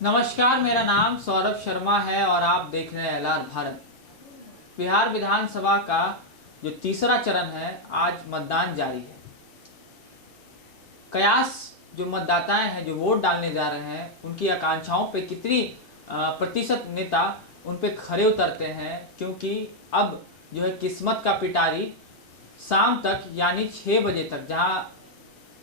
नमस्कार, मेरा नाम सौरभ शर्मा है और आप देख रहे हैं एलआर भारत। बिहार विधानसभा का जो तीसरा चरण है, आज मतदान जारी है। कयास जो मतदाताएं हैं जो वोट डालने जा रहे हैं, उनकी आकांक्षाओं पे कितनी प्रतिशत नेता उन पे खरे उतरते हैं, क्योंकि अब जो है किस्मत का पिटारी शाम तक यानी 6 बजे तक, जहां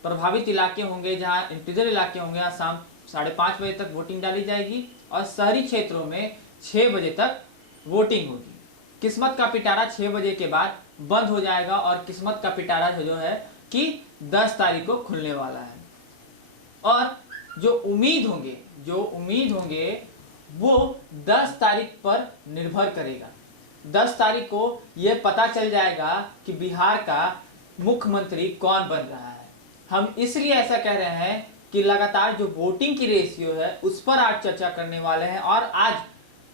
प्रभावित इलाके होंगे, जहां इंटीरियर इलाके होंगे, यहाँ शाम 5:30 बजे तक वोटिंग डाली जाएगी और शहरी क्षेत्रों में 6 बजे तक वोटिंग होगी। किस्मत का पिटारा 6 बजे के बाद बंद हो जाएगा और किस्मत का पिटारा जो है कि 10 तारीख को खुलने वाला है। और जो उम्मीद होंगे वो 10 तारीख पर निर्भर करेगा। 10 तारीख को यह पता चल जाएगा कि बिहार का मुख्यमंत्री कौन बन रहा है। हम इसलिए ऐसा कह रहे हैं कि लगातार जो वोटिंग की रेशियो है उस पर आज चर्चा करने वाले हैं। और आज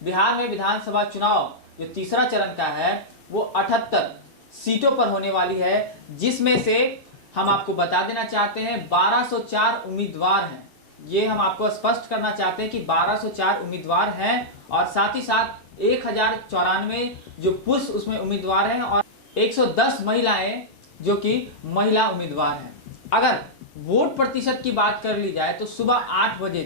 बिहार में विधानसभा चुनाव जो तीसरा चरण का है वो 78 सीटों पर होने वाली है, जिसमें से हम आपको बता देना चाहते हैं 1204 उम्मीदवार हैं। ये हम आपको स्पष्ट करना चाहते हैं कि 1204 उम्मीदवार हैं और साथ ही साथ 1094 जो पुरुष उसमें उम्मीदवार हैं और 110 महिलाएं जो कि महिला उम्मीदवार हैं। अगर वोट प्रतिशत की बात कर ली जाए तो सुबह 8 बजे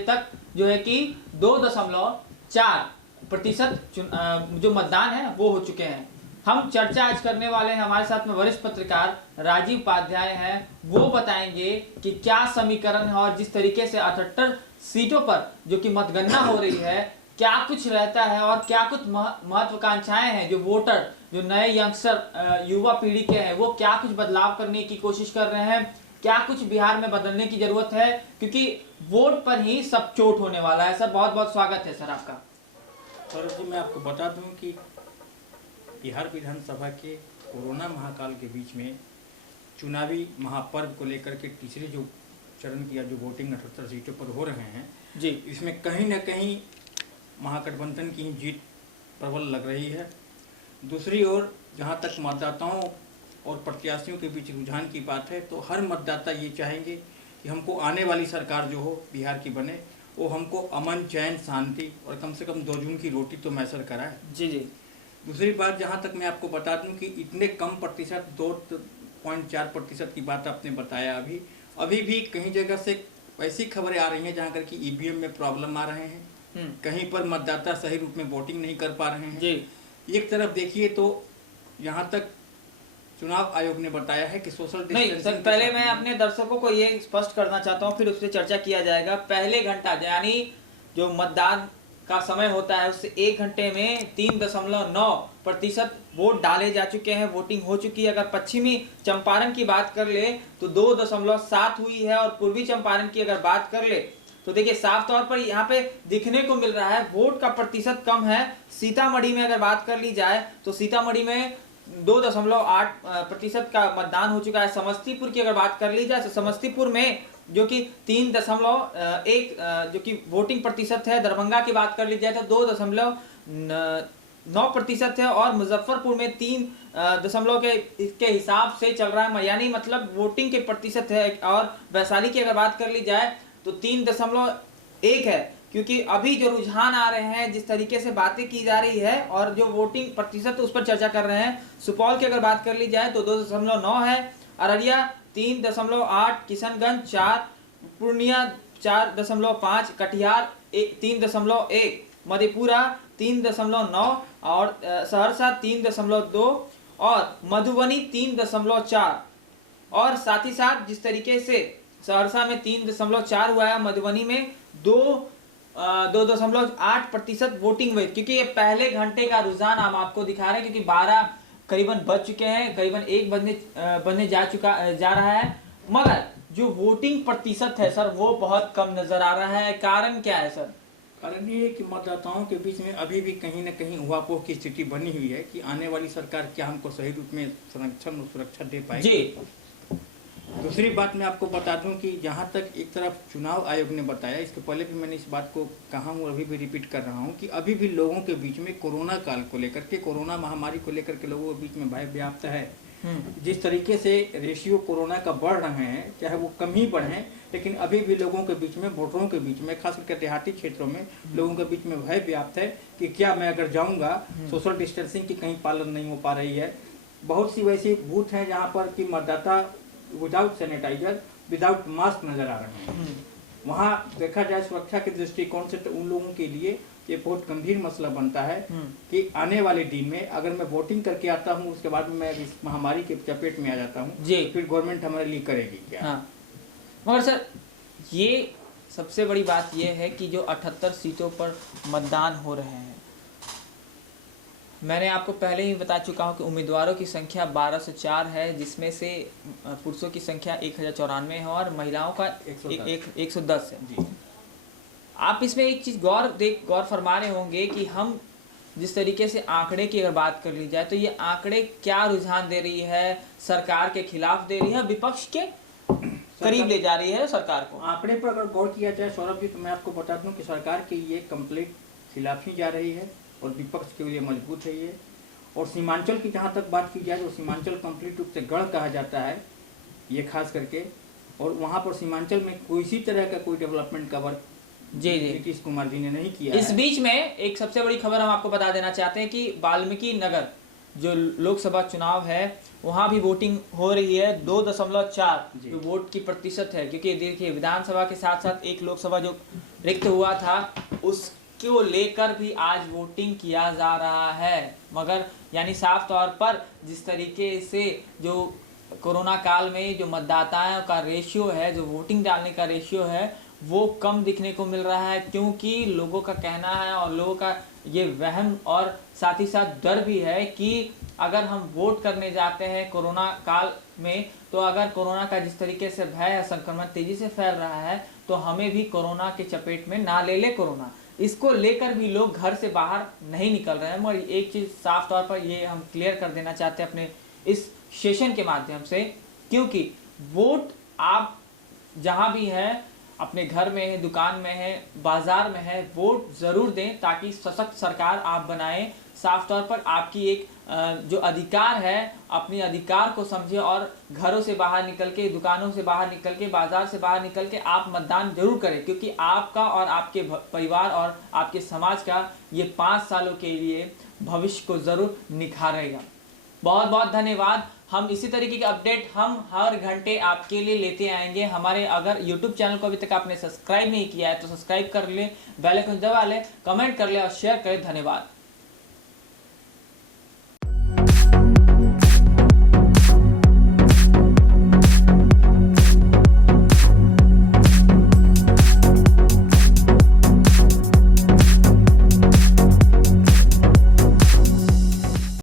तक जो है कि 2.4% जो मतदान है वो हो चुके हैं। हम चर्चा आज करने वाले हैं, हमारे साथ में वरिष्ठ पत्रकार राजीव उपाध्याय हैं। वो बताएंगे कि क्या समीकरण है और जिस तरीके से 78 सीटों पर जो कि मतगणना हो रही है क्या कुछ रहता है और क्या कुछ महत्वाकांक्षाएं हैं। जो वोटर, जो नए यंगस्टर युवा पीढ़ी के हैं, वो क्या कुछ बदलाव करने की कोशिश कर रहे हैं, क्या कुछ बिहार में बदलने की जरूरत है, क्योंकि वोट पर ही सब चोट होने वाला है। सर, बहुत बहुत स्वागत है सर आपका। सर जी, मैं आपको बता दूं कि बिहार विधानसभा के कोरोना महाकाल के बीच में चुनावी महापर्व को लेकर के तीसरे जो चरण की जो वोटिंग 78 सीटों पर हो रहे हैं जी, इसमें कहीं न कहीं महागठबंधन की जीत प्रबल लग रही है। दूसरी ओर जहां तक मतदाताओं और प्रत्याशियों के बीच रुझान की बात है तो हर मतदाता ये चाहेंगे कि हमको आने वाली सरकार जो हो बिहार की बने, वो हमको अमन, चैन, शांति और कम से कम 2 जून की रोटी तो मैसर कराए। जी जी। दूसरी बात, जहां तक मैं आपको बता दूं कि इतने कम प्रतिशत 2.4% की बात आपने बताया, अभी भी कहीं जगह से ऐसी खबरें आ रही हैं जहां कर कि ईवीएम में प्रॉब्लम आ रहे हैं, कहीं पर मतदाता सही रूप में वोटिंग नहीं कर पा रहे हैं जी। एक तरफ देखिए तो यहाँ तक चुनाव आयोग ने बताया है कि सोशल नहीं सर, पहले मैं अपने दर्शकों को ये स्पष्ट करना चाहता हूँ, फिर उस पर चर्चा किया जाएगा। पहले घंटा यानी जो मतदान का समय होता है उससे 1 घंटे में 3.9% वोट डाले जा चुके हैं, वोटिंग हो चुकी है। अगर पश्चिमी चंपारण की बात कर ले तो 2.7 हुई है और पूर्वी चंपारण की अगर बात कर ले तो देखिए साफ तौर पर यहाँ पे दिखने को मिल रहा है वोट का प्रतिशत कम है। सीतामढ़ी में अगर बात कर ली जाए तो सीतामढ़ी में 2.8% का मतदान हो चुका है। समस्तीपुर की अगर बात कर ली जाए तो समस्तीपुर में जो कि 3.1 जो कि वोटिंग प्रतिशत है। दरभंगा की बात कर ली जाए तो 2.9% है और मुजफ्फरपुर में 3 के हिसाब से चल रहा है, यानी मतलब वोटिंग के प्रतिशत है। और वैशाली की अगर बात कर ली जाए तो 3.1 है, क्योंकि अभी जो रुझान आ रहे हैं, जिस तरीके से बातें की जा रही है और जो वोटिंग प्रतिशत उस पर चर्चा कर रहे हैं। सुपौल की अगर बात कर ली जाए तो 2.9 है, अररिया 3.8, किशनगंज 4, पूर्णिया 4.5, कटिहार 3.1, मधेपुरा 3.9 और सहरसा 3.2 और मधुबनी 3.4। और साथ ही साथ जिस तरीके से सहरसा में 3.4 हुआ है, मधुबनी में 2.8% वोटिंग हुई, क्योंकि ये पहले घंटे का रुझान हम आपको दिखा रहे हैं, क्योंकि 12 करीबन बज चुके हैं, करीबन 1 बजने जा रहा है। मगर जो वोटिंग प्रतिशत है सर वो बहुत कम नजर आ रहा है। कारण क्या है सर? कारण ये है कि मतदाताओं के बीच में अभी भी कहीं न कहीं उहापोह की स्थिति बनी हुई है कि आने वाली सरकार क्या हमको सही रूप में संरक्षण और सुरक्षा दे पाएगी जी। दूसरी बात मैं आपको बता दूं कि जहां तक एक तरफ चुनाव आयोग ने बताया, इसके पहले भी मैंने इस बात को कहा हूं और अभी भी रिपीट कर रहा हूं कि अभी भी लोगों के बीच में कोरोना काल को लेकर के, कोरोना महामारी को लेकर के लोगों के बीच में भय व्याप्त है। जिस तरीके से रेशियो कोरोना का बढ़ रहे हैं, चाहे वो कम ही बढ़े, लेकिन अभी भी लोगों के बीच में, वोटरों के बीच में, खास करके देहाती क्षेत्रों में लोगों के बीच में भय व्याप्त है कि क्या मैं अगर जाऊंगा, सोशल डिस्टेंसिंग की कहीं पालन नहीं हो पा रही है। बहुत सी वैसी बूथ हैं जहाँ पर कि मतदाता विदाउट सैनिटाइजर, विदाउट मास्क नजर आ रहे हैं। वहाँ देखा जाए सुरक्षा के दृष्टिकोण से तो उन लोगों के लिए ये बहुत गंभीर मसला बनता है कि आने वाले दिन में अगर मैं वोटिंग करके आता हूँ, उसके बाद में मैं इस महामारी के चपेट में आ जाता हूँ, तो फिर गवर्नमेंट हमारे लिए करेगी क्या? हाँ। मगर सर ये सबसे बड़ी बात ये है कि जो 78 सीटों पर मतदान हो रहे हैं, मैंने आपको पहले ही बता चुका हूँ कि उम्मीदवारों की संख्या 1204 है, जिसमें से पुरुषों की संख्या 1094 है और महिलाओं का 110 है। जी। आप इसमें एक चीज़ गौर फरमा रहे होंगे कि हम जिस तरीके से आंकड़े की अगर बात कर ली जाए तो ये आंकड़े क्या रुझान दे रही है, सरकार के खिलाफ दे रही है, विपक्ष के करीब ले जा रही है सरकार को? आंकड़े पर अगर गौर किया जाए सौरभ जी, तो मैं आपको बता दूं कि सरकार की ये कंप्लीट खिलाफ ही जा रही है और विपक्ष के लिए मजबूत है ये। और सीमांचल की जहाँ तक बात की जाए तो सीमांचल कंप्लीट रूप से गढ़ कहा जाता है ये, खास करके, और वहाँ पर सीमांचल में किसी तरह का कोई डेवलपमेंट का वर्क नीतीश कुमार जी ने नहीं किया। इस बीच में एक सबसे बड़ी खबर हम आपको बता देना चाहते हैं कि वाल्मीकि नगर जो लोकसभा चुनाव है वहाँ भी वोटिंग हो रही है। 2.4 जो वोट की प्रतिशत है, क्योंकि देखिए विधानसभा के साथ साथ एक लोकसभा जो रिक्त हुआ था उसको लेकर भी आज वोटिंग किया जा रहा है। मगर यानी साफ तौर पर जिस तरीके से जो कोरोना काल में जो मतदाताओं का रेशियो है, जो वोटिंग डालने का रेशियो है, वो कम दिखने को मिल रहा है, क्योंकि लोगों का कहना है और लोगों का ये वहम और साथ ही साथ डर भी है कि अगर हम वोट करने जाते हैं कोरोना काल में, तो अगर कोरोना का जिस तरीके से भय है, संक्रमण तेजी से फैल रहा है, तो हमें भी कोरोना के चपेट में ना ले कोरोना। इसको लेकर भी लोग घर से बाहर नहीं निकल रहे हैं। मगर एक चीज़ साफ तौर पर ये हम क्लियर कर देना चाहते हैं अपने इस सेशन के माध्यम से, क्योंकि वोट आप जहाँ भी हैं, अपने घर में है, दुकान में है, बाजार में है, वोट ज़रूर दें ताकि सशक्त सरकार आप बनाएं। साफ तौर पर आपकी एक जो अधिकार है, अपने अधिकार को समझे और घरों से बाहर निकल के, दुकानों से बाहर निकल के, बाजार से बाहर निकल के आप मतदान जरूर करें, क्योंकि आपका और आपके परिवार और आपके समाज का ये 5 सालों के लिए भविष्य को ज़रूर निखारेगा। बहुत बहुत धन्यवाद। हम इसी तरीके के अपडेट हम हर घंटे आपके लिए लेते आएंगे। हमारे अगर YouTube चैनल को अभी तक आपने सब्सक्राइब नहीं किया है तो सब्सक्राइब कर लें, बेल आइकन दबा लें, कमेंट कर लें और शेयर करें। धन्यवाद।